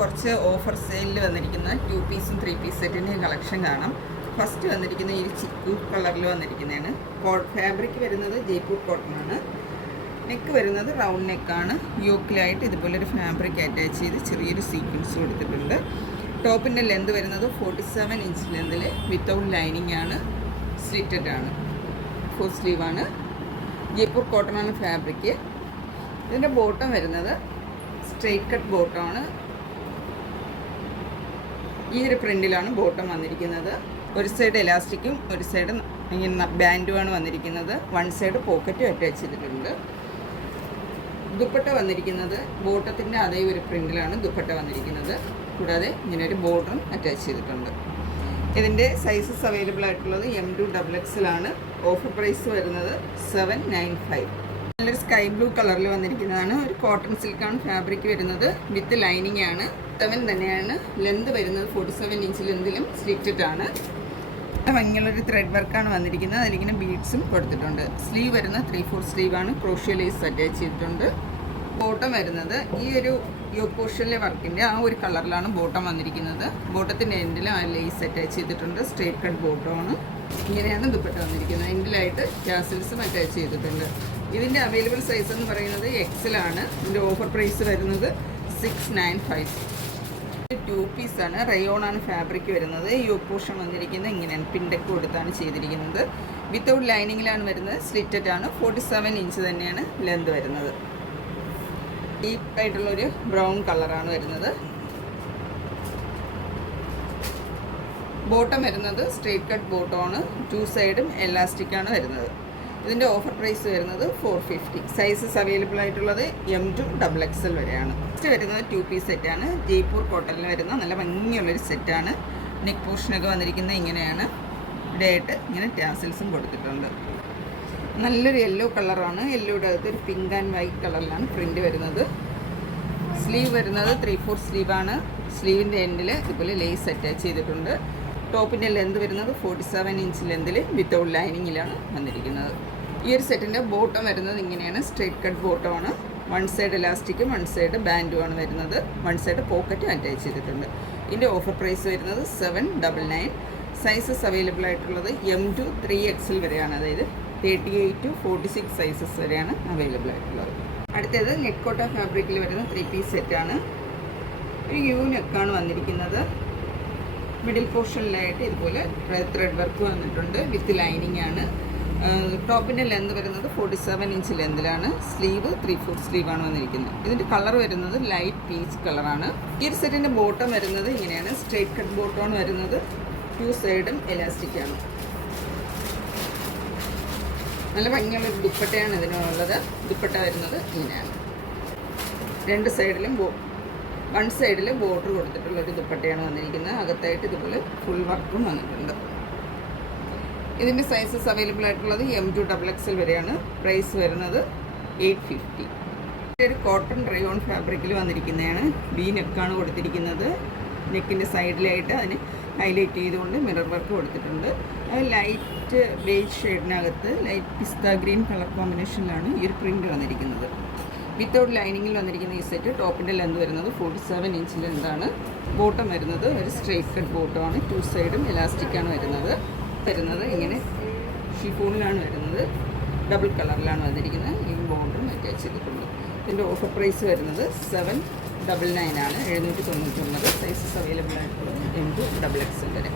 കുറച്ച് ഓഫർ സെയിലിൽ വന്നിരിക്കുന്ന 2 പീസും 3 പീസ് സെറ്റിൻ്റെ കളക്ഷൻ കാണാം. ഫസ്റ്റ് വന്നിരിക്കുന്ന ഈ ചിക്കു കളറിൽ വന്നിരിക്കുന്നതാണ്. ഫാബ്രിക് വരുന്നത് ജയ്പൂർ കോട്ടൺ ആണ്. നെക്ക് വരുന്നത് റൗണ്ട് നെക്കാണ്. യോക്കിലായിട്ട് ഇതുപോലൊരു ഫാബ്രിക് അറ്റാച്ച് ചെയ്ത് ചെറിയൊരു സീക്വൻസ് കൊടുത്തിട്ടുണ്ട്. ടോപ്പിൻ്റെ ലെന്ത് വരുന്നത് 47 ഇഞ്ച് ലെന്തിൽ വിത്തൗട്ട് ലൈനിങ് ആണ്. സ്ലിറ്റഡ് ആണ്. ഫുൾ സ്ലീവാണ്. ജയ്പൂർ കോട്ടൺ ആണ് ഫാബ്രിക്. ഇതിൻ്റെ ബോട്ടം വരുന്നത് സ്ട്രെയിറ്റ് കട്ട് ബോട്ടമാണ്. ഈ ഒരു പ്രിൻറ്റിലാണ് ബോട്ടം വന്നിരിക്കുന്നത്. ഒരു സൈഡ് എലാസ്റ്റിക്കും ഒരു സൈഡ് ഇങ്ങനെ ബാൻഡുമാണ് വന്നിരിക്കുന്നത്. വൺ സൈഡ് പോക്കറ്റും അറ്റാച്ച് ചെയ്തിട്ടുണ്ട്. ദുപ്പട്ട വന്നിരിക്കുന്നത് ബോട്ടത്തിൻ്റെ അതേ ഒരു പ്രിൻറ്റിലാണ് ദുപ്പട്ട വന്നിരിക്കുന്നത്. കൂടാതെ ഇങ്ങനെ ഒരു ബോർഡറും അറ്റാച്ച് ചെയ്തിട്ടുണ്ട്. ഇതിൻ്റെ സൈസസ് അവൈലബിൾ ആയിട്ടുള്ളത് M2 XXL ആണ്. ഓഫർ പ്രൈസ് വരുന്നത് 795. നല്ലൊരു സ്കൈ ബ്ലൂ കളറിൽ വന്നിരിക്കുന്നതാണ്. ഒരു കോട്ടൺ സിൽക്കാണ് ഫാബ്രിക് വരുന്നത്. വിത്ത് ലൈനിങ് ആണ്. 7 തന്നെയാണ്. ലെന്ത് വരുന്നത് 47 ഇഞ്ച് ലെന്തിലും സ്ലിറ്റഡ് ആണ്. ഭംഗിയുള്ളൊരു ത്രെഡ് വർക്കാണ് വന്നിരിക്കുന്നത്. അതിലിങ്ങനെ ബീഡ്സും കൊടുത്തിട്ടുണ്ട്. സ്ലീവ് വരുന്നത് 3/4 സ്ലീവാണ്. ക്രോഷ്യോ ലേസ് അറ്റാച്ച് ചെയ്തിട്ടുണ്ട്. ബോട്ടം വരുന്നത് ഈ ഒരു യോക്ക് പോർഷനിലെ വർക്കിൻ്റെ ആ ഒരു കളറിലാണ് ബോട്ടം വന്നിരിക്കുന്നത്. ബോട്ടത്തിൻ്റെ എൻഡിൽ ആ ലേസ് അറ്റാച്ച് ചെയ്തിട്ടുണ്ട്. സ്ട്രേറ്റ് കട്ട് ബോട്ടമാണ്. ഇങ്ങനെയാണ് ദുപ്പട്ട വന്നിരിക്കുന്നത്. എൻഡിലായിട്ട് ടാസിൽസും അറ്റാച്ച് ചെയ്തിട്ടുണ്ട്. ഇതിൻ്റെ അവൈലബിൾ സൈസ് എന്ന് പറയുന്നത് XL ആണ്. ഇതിൻ്റെ ഓഫർ പ്രൈസ് വരുന്നത് 695. 2 പീസാണ്. റയോൺ ആണ് ഫാബ്രിക് വരുന്നത്. യോക്ക് പോർഷൻ വന്നിരിക്കുന്നത് ഇങ്ങനെയാണ്. പിൻഡക്ക് കൊടുത്താണ് ചെയ്തിരിക്കുന്നത്. വിത്തൗട്ട് ലൈനിങ്ങിലാണ് വരുന്നത്. സ്ലിറ്റഡ് ആണ്. 47 ഇഞ്ച് തന്നെയാണ് ലെന്ത് വരുന്നത്. ഡീപ്പായിട്ടുള്ളൊരു ബ്രൗൺ കളറാണ് വരുന്നത്. ബോട്ടം വരുന്നത് സ്ട്രെയിറ്റ് കട്ട് ബോട്ടമാണ്. 2 സൈഡും എലാസ്റ്റിക്കാണ് വരുന്നത്. ഇതിൻ്റെ ഓഫർ പ്രൈസ് വരുന്നത് 450. സൈസസ് അവൈലബിൾ ആയിട്ടുള്ളത് M2 XXL വരെയാണ്. നെക്സ്റ്റ് വരുന്നത് 2 പീസ് സെറ്റാണ്. ജയ്പൂർ കോട്ടണിൽ വരുന്ന നല്ല ഭംഗിയുള്ളൊരു സെറ്റാണ്. നെക്ക് പോർഷനൊക്കെ വന്നിരിക്കുന്നത് ഇങ്ങനെയാണ്. ഇവിടെ ആയിട്ട് ഇങ്ങനെ ടാസിൽസും കൊടുത്തിട്ടുണ്ട്. നല്ലൊരു യെല്ലോ കളറാണ്. യെല്ലോയുടെ അകത്ത് ഒരു പിങ്ക് ആൻഡ് വൈറ്റ് കളറിലാണ് പ്രിൻറ്റ് വരുന്നത്. സ്ലീവ് വരുന്നത് 3/4 സ്ലീവാണ്. സ്ലീവിൻ്റെ എൻഡിൽ ഇതുപോലെ ലേസ് അറ്റാച്ച് ചെയ്തിട്ടുണ്ട്. ടോപ്പിൻ്റെ ലെന്ത് വരുന്നത് 47 ഇഞ്ച് ലെന്തിൽ വിത്തൗട്ട് ലൈനിങ്ങിലാണ് വന്നിരിക്കുന്നത്. ഈ ഒരു സെറ്റിൻ്റെ ബോട്ടം വരുന്നത് ഇങ്ങനെയാണ്. സ്ട്രെയിറ്റ് കട്ട് ബോട്ടമാണ്. വൺ സൈഡ് എലാസ്റ്റിക്കും വൺ സൈഡ് ബാൻഡുമാണ് വരുന്നത്. വൺ സൈഡ് പോക്കറ്റും അറ്റാച്ച് ചെയ്തിട്ടുണ്ട്. ഇതിൻ്റെ ഓഫർ പ്രൈസ് വരുന്നത് 799. സൈസസ് അവൈലബിൾ ആയിട്ടുള്ളത് M2 3XL വരെയാണ്. അതായത് 38 to 46 സൈസസ് വരെയാണ് അവൈലബിൾ ആയിട്ടുള്ളത്. അടുത്തത് നെക്കോട്ട ഫാബ്രിക്കിൽ വരുന്ന 3 പീസ് സെറ്റാണ്. ഒരു യു നെക്കാണ് വന്നിരിക്കുന്നത്. മിഡിൽ പോർഷനിലായിട്ട് ഇതുപോലെ ത്രെഡ് വർക്ക് വന്നിട്ടുണ്ട്. വിത്ത് ലൈനിങ് ആണ്. ടോപ്പിൻ്റെ ലെന്ത് വരുന്നത് 47 ഇഞ്ച് ലെന്തിലാണ്. സ്ലീവ് 3/4 സ്ലീവാണ് വന്നിരിക്കുന്നത്. ഇതിൻ്റെ കളർ വരുന്നത് ലൈറ്റ് പീച്ച് കളറാണ്. ഈ ഒരു സെറ്റിൻ്റെ ബോട്ടം വരുന്നത് ഇങ്ങനെയാണ്. സ്ട്രെയിറ്റ് കട്ട് ബോട്ടമാണ് വരുന്നത്. 2 സൈഡും എലാസ്റ്റിക്കാണ്. നല്ല ഭംഗിയുള്ളൊരു ദുപ്പട്ടയാണ് ഇതിനുള്ളത്. ദുപ്പട്ട വരുന്നത് ഇങ്ങനെയാണ്. 2 സൈഡിലും വൺ സൈഡിൽ ബോർഡർ കൊടുത്തിട്ടുള്ളൊരു ദുപ്പട്ടയാണ് വന്നിരിക്കുന്നത്. അകത്തായിട്ട് ഇതുപോലെ ഫുൾ വർക്കും വന്നിട്ടുണ്ട്. ഇതിൻ്റെ സൈസസ് അവൈലബിൾ ആയിട്ടുള്ളത് M2 XXL വരെയാണ്. പ്രൈസ് വരുന്നത് 850. ഒരു കോട്ടൺ റയോൺ ഫാബ്രിക്കിൽ വന്നിരിക്കുന്നതാണ്. ബി നെക്കാണ് കൊടുത്തിരിക്കുന്നത്. നെക്കിൻ്റെ സൈഡിലായിട്ട് അതിന് ഹൈലൈറ്റ് ചെയ്തുകൊണ്ട് മിറർ വർക്ക് കൊടുത്തിട്ടുണ്ട്. അത് ലൈറ്റ് ബേജ് ഷെയ്ഡിനകത്ത് ലൈറ്റ് പിസ്ത ഗ്രീൻ കളർ കോമ്പിനേഷനിലാണ് ഈ ഒരു പ്രിൻ്റ് വന്നിരിക്കുന്നത്. വിത്തൗട്ട് ലൈനിങ്ങിൽ വന്നിരിക്കുന്ന ഈ സെറ്റ് ടോപ്പിൻ്റെ ലെന്ത് വരുന്നത് 47 ഇഞ്ച് ലെന്താണ്. ബോട്ടം വരുന്നത് ഒരു സ്ട്രെയിറ്റ് കട്ട് ബോട്ടമാണ്. 2 സൈഡും എലാസ്റ്റിക്കാണ് വരുന്നത്. ഇങ്ങനെ ഷിഫോണിലാണ് വരുന്നത്. ഡബിൾ കളറിലാണ് വന്നിരിക്കുന്നത്. ഈ ബോർഡറും അറ്റാച്ച് ചെയ്തിട്ടുണ്ട്. ഇതിൻ്റെ ഓഫർ പ്രൈസ് വരുന്നത് 799 ആണ്. 799. സൈസസ് അവൈലബിൾ ആയിട്ടുള്ളത് M2 XXL വരെ.